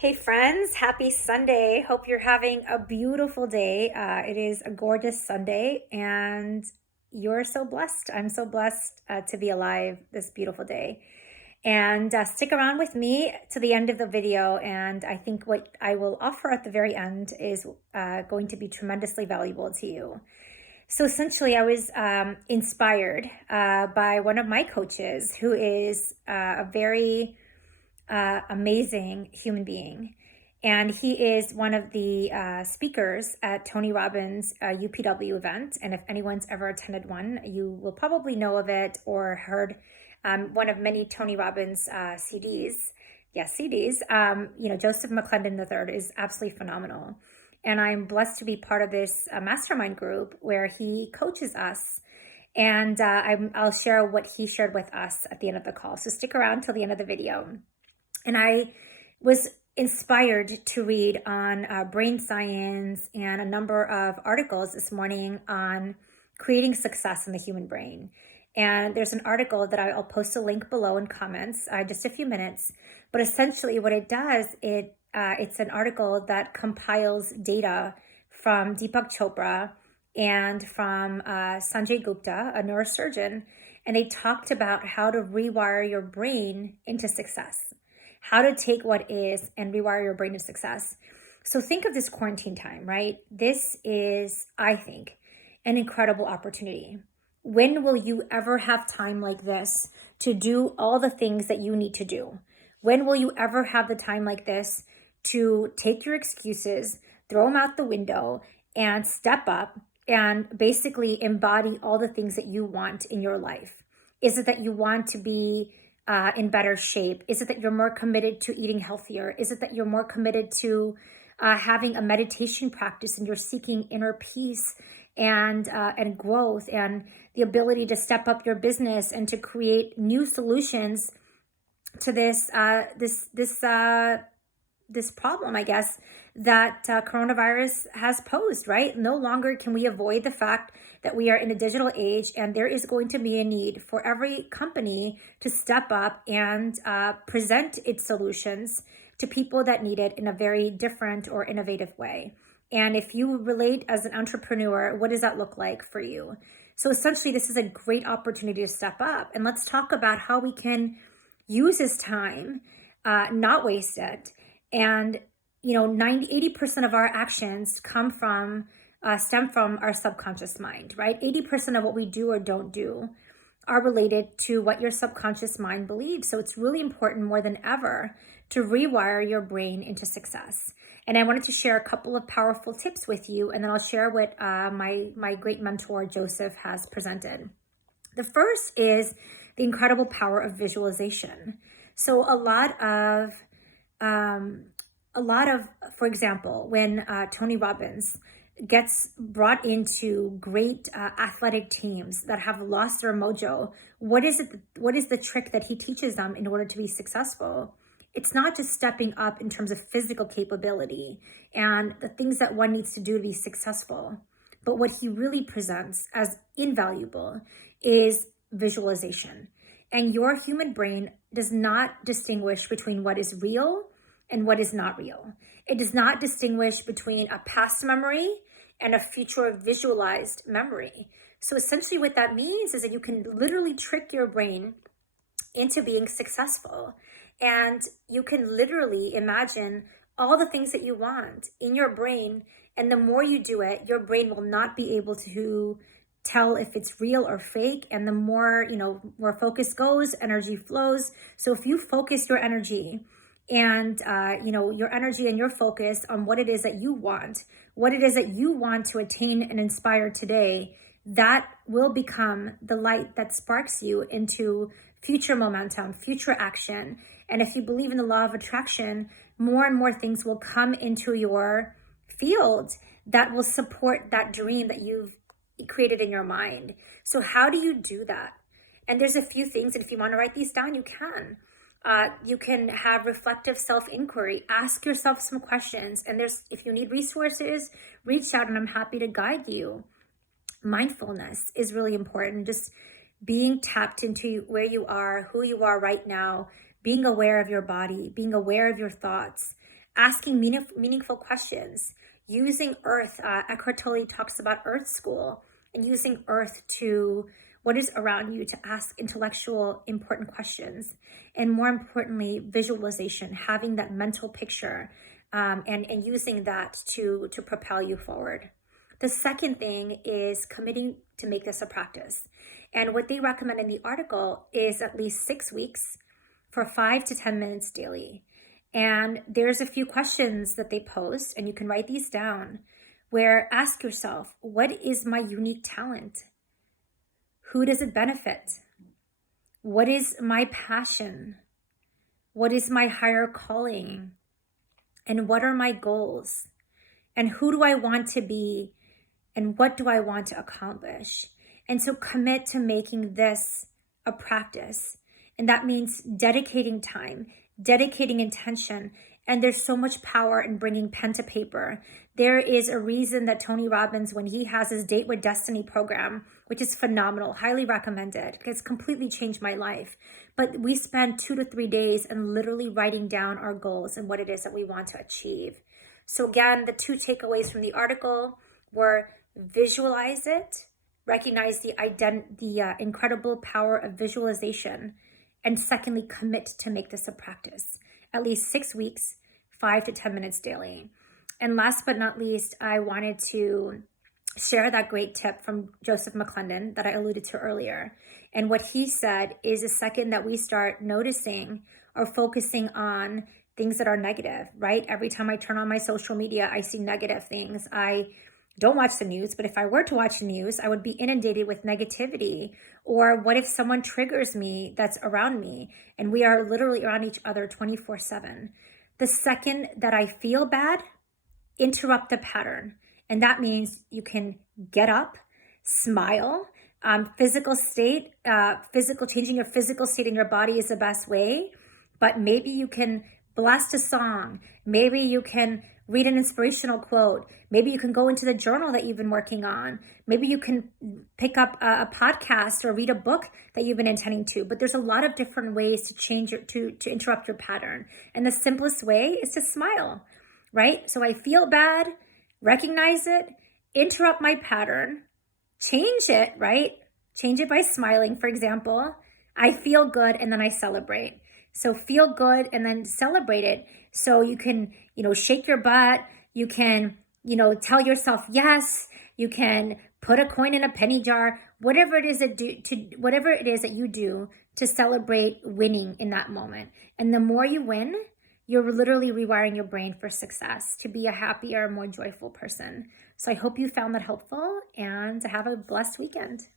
Hey friends, happy Sunday. Hope you're having a beautiful day. It is a gorgeous Sunday and you're so blessed. I'm so blessed to be alive this beautiful day. And stick around with me to the end of the video. And I think what I will offer at the very end is going to be tremendously valuable to you. So essentially, I was inspired by one of my coaches who is a very amazing human being. And he is one of the speakers at Tony Robbins' UPW event. And if anyone's ever attended one, you will probably know of it or heard one of many Tony Robbins CDs. Yes, CDs. Joseph McClendon III is absolutely phenomenal. And I'm blessed to be part of this mastermind group where he coaches us. And I'll share what he shared with us at the end of the call. So stick around till the end of the video. And I was inspired to read on brain science and a number of articles this morning on creating success in the human brain. And there's an article that I'll post a link below in comments, just a few minutes. But essentially what it does, it's an article that compiles data from Deepak Chopra and from Sanjay Gupta, a neurosurgeon. And they talked about how to rewire your brain into success. How to take what is and rewire your brain to success. So think of this quarantine time, right? This is, I think, an incredible opportunity. When will you ever have time like this to do all the things that you need to do? When will you ever have the time like this to take your excuses, throw them out the window, and step up and basically embody all the things that you want in your life? Is it that you want to be in better shape? Is it that you're more committed to eating healthier? Is it that you're more committed to having a meditation practice and you're seeking inner peace and growth and the ability to step up your business and to create new solutions to this problem, I guess, that coronavirus has posed, right? No longer can we avoid the fact that we are in a digital age, and there is going to be a need for every company to step up and present its solutions to people that need it in a very different or innovative way. And if you relate as an entrepreneur, what does that look like for you? So essentially, this is a great opportunity to step up. And let's talk about how we can use this time, not waste it. And 80% of our actions stem from our subconscious mind, right? 80% of what we do or don't do are related to what your subconscious mind believes. So it's really important more than ever to rewire your brain into success. And I wanted to share a couple of powerful tips with you, and then I'll share what my great mentor, Joseph, has presented. The first is the incredible power of visualization. So a lot of, for example, when Tony Robbins gets brought into great athletic teams that have lost their mojo, what is the trick that he teaches them in order to be successful? It's not just stepping up in terms of physical capability and the things that one needs to do to be successful, but what he really presents as invaluable is visualization. And your human brain does not distinguish between what is real and what is not real. It does not distinguish between a past memory and a future visualized memory. So essentially what that means is that you can literally trick your brain into being successful. And you can literally imagine all the things that you want in your brain. And the more you do it, your brain will not be able to tell if it's real or fake. And the more, where focus goes, energy flows. So if you focus your energy and, your energy and your focus on what it is that you want, what it is that you want to attain and inspire today, that will become the light that sparks you into future momentum, future action. And if you believe in the law of attraction, more and more things will come into your field that will support that dream that you've created in your mind. So how do you do that? And there's a few things, and if you want to write these down, you can. You can have reflective self-inquiry. Ask yourself some questions. And if you need resources, reach out and I'm happy to guide you. Mindfulness is really important. Just being tapped into where you are, who you are right now, being aware of your body, being aware of your thoughts, asking meaningful questions, using earth. Eckhart Tolle talks about earth school, and using earth to what is around you to ask intellectual, important questions. And more importantly, visualization, having that mental picture, and using that to propel you forward. The second thing is committing to make this a practice. And what they recommend in the article is at least 6 weeks for 5 to 10 minutes daily. And there's a few questions that they post, and you can write these down, where ask yourself, what is my unique talent? Who does it benefit? What is my passion? What is my higher calling? And what are my goals? And who do I want to be? And what do I want to accomplish? And so commit to making this a practice. And that means dedicating time, dedicating intention. And there's so much power in bringing pen to paper. There is a reason that Tony Robbins, when he has his Date with Destiny program, which is phenomenal, highly recommended, it's completely changed my life. But we spend 2 to 3 days and literally writing down our goals and what it is that we want to achieve. So again, the 2 takeaways from the article were visualize it, recognize the incredible power of visualization, and secondly, commit to make this a practice. At least 6 weeks, 5 to 10 minutes daily. And last but not least, I wanted to share that great tip from Joseph McClendon that I alluded to earlier. And what he said is the second that we start noticing or focusing on things that are negative, right? Every time I turn on my social media, I see negative things. I don't watch the news, but if I were to watch the news, I would be inundated with negativity. Or what if someone triggers me that's around me? And we are literally around each other 24/7. The second that I feel bad, interrupt the pattern. And that means you can get up, smile, changing your physical state in your body is the best way. But maybe you can blast a song. Maybe you can read an inspirational quote. Maybe you can go into the journal that you've been working on. Maybe you can pick up a podcast or read a book that you've been intending to. But there's a lot of different ways to change to interrupt your pattern. And the simplest way is to smile, right? So I feel bad, recognize it, interrupt my pattern, change it, right? Change it by smiling, for example. I feel good, and then I celebrate. So feel good and then celebrate it. So you can, shake your butt. You can, tell yourself yes. You can put a coin in a penny jar. Whatever it is that you do to celebrate winning in that moment. And the more you win, you're literally rewiring your brain for success, to be a happier, more joyful person. So I hope you found that helpful, and have a blessed weekend.